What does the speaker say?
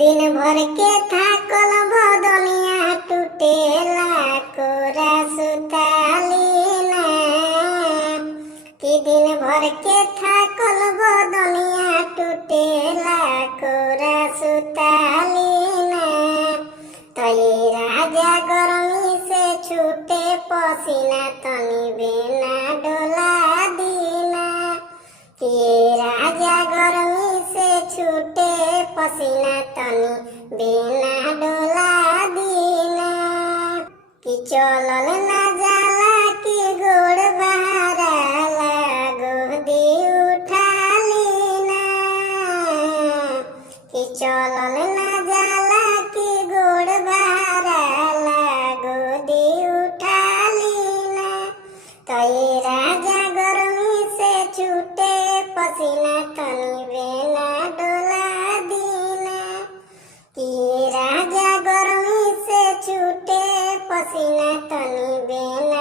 दिन भर के थाकल बदनिया टूटेला कोरा सुतालीना कि दिन भर के थाकल बदनिया टूटेला कोरा सुतालीना तई राजा गरमी से छूटे पसीना तनी बेना डोला दीना कि राजा गरमी से छूटे पसीना तनी बेना डोला दीना कि चलल ना जाला कि गोड़ बहाराला गोदी उठा लीना कि चलल ना जाला कि गोड़ बहाराला गोदी उठा लीना तई राजा गरमी से छूटे पसीना तनी बेना डोला दीना कि राजा गरमी से छूटे पसीना तनी बेना